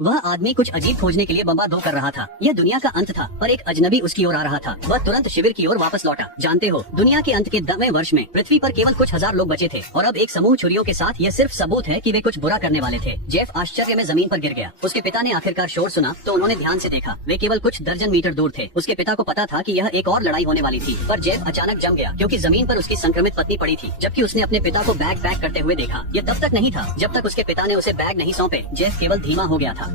वह आदमी कुछ अजीब खोजने के लिए बम्बा दो कर रहा था। यह दुनिया का अंत था पर एक अजनबी उसकी ओर आ रहा था। वह तुरंत शिविर की ओर वापस लौटा। जानते हो, दुनिया के अंत के 10वें वर्ष में पृथ्वी पर केवल कुछ हजार लोग बचे थे और अब एक समूह छुरियों के साथ। यह सिर्फ सबूत है कि वे कुछ बुरा करने वाले थे। जेफ आश्चर्य में जमीन पर गिर गया। उसके पिता ने आखिरकार शोर सुना तो उन्होंने ध्यान से देखा। वे केवल कुछ दर्जन मीटर दूर थे। उसके पिता को पता था कि यह एक और लड़ाई होने वाली थी, पर जेफ अचानक जम गया क्योंकि जमीन पर उसकी संक्रमित पत्नी पड़ी थी, जबकि उसने अपने पिता को बैग पैक करते हुए देखा। यह तब तक नहीं था जब तक उसके पिता ने उसे बैग नहीं सौंपे। जेफ केवल धीमा हो गया था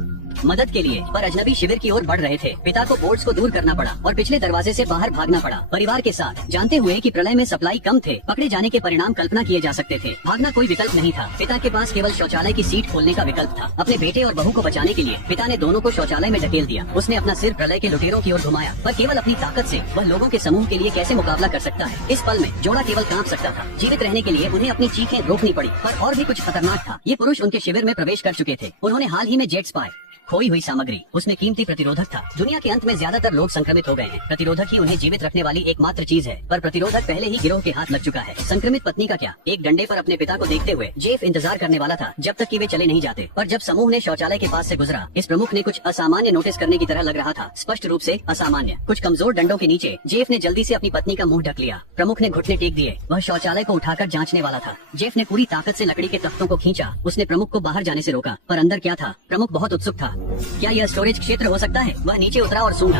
मदद के लिए, पर अजनबी शिविर की ओर बढ़ रहे थे। पिता को बोर्ड्स को दूर करना पड़ा और पिछले दरवाजे से बाहर भागना पड़ा, परिवार के साथ, जानते हुए कि प्रलय में सप्लाई कम थे। पकड़े जाने के परिणाम कल्पना किए जा सकते थे। भागना कोई विकल्प नहीं था। पिता के पास केवल शौचालय की सीट खोलने का विकल्प था। अपने बेटे और बहू को बचाने के लिए पिता ने दोनों को शौचालय में ढकेल दिया। उसने अपना सिर प्रलय के लुटेरों की ओर घुमाया, पर केवल अपनी ताकत से वह लोगों के समूह के लिए कैसे मुकाबला कर सकता है। इस पल में जोड़ा केवल कांप सकता था। जीवित रहने के लिए उन्हें अपनी चीखें रोकनी पड़ी, पर और भी कुछ खतरनाक था। ये पुरुष उनके शिविर में प्रवेश कर चुके थे। उन्होंने हाल ही में जेट्स पाए, खोई हुई सामग्री, उसमें कीमती प्रतिरोधक था। दुनिया के अंत में ज्यादातर लोग संक्रमित हो गए हैं। प्रतिरोधक ही उन्हें जीवित रखने वाली एकमात्र चीज है, पर प्रतिरोधक पहले ही गिरोह के हाथ लग चुका है। संक्रमित पत्नी का क्या? एक डंडे पर अपने पिता को देखते हुए जेफ इंतजार करने वाला था जब तक कि वे चले नहीं जाते। पर जब समूह ने शौचालय के पास से गुजरा, इस प्रमुख ने कुछ असामान्य नोटिस करने की तरह लग रहा था। स्पष्ट रूप से असामान्य। कुछ कमजोर डंडों के नीचे जेफ ने जल्दी से अपनी पत्नी का मुंह ढक लिया। प्रमुख ने घुटने टेक दिए। वह शौचालय को उठाकर जांचने वाला था। जेफ ने पूरी ताकत से लकड़ी के तख्तों को खींचा। उसने प्रमुख को बाहर जाने से रोका, पर अंदर क्या था? प्रमुख बहुत उत्सुक था। क्या यह स्टोरेज क्षेत्र हो सकता है? वह नीचे उतरा और सूंघा।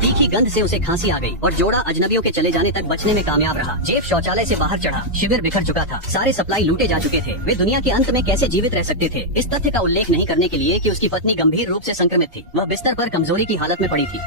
तीखी गंध से उसे खांसी आ गई और जोड़ा अजनबियों के चले जाने तक बचने में कामयाब रहा। जेफ शौचालय से बाहर चढ़ा। शिविर बिखर चुका था। सारे सप्लाई लूटे जा चुके थे। वे दुनिया के अंत में कैसे जीवित रह सकते थे? इस तथ्य का उल्लेख नहीं करने के लिए कि उसकी पत्नी गंभीर रूप से संक्रमित थी। वह बिस्तर पर कमजोरी की हालत में पड़ी थी।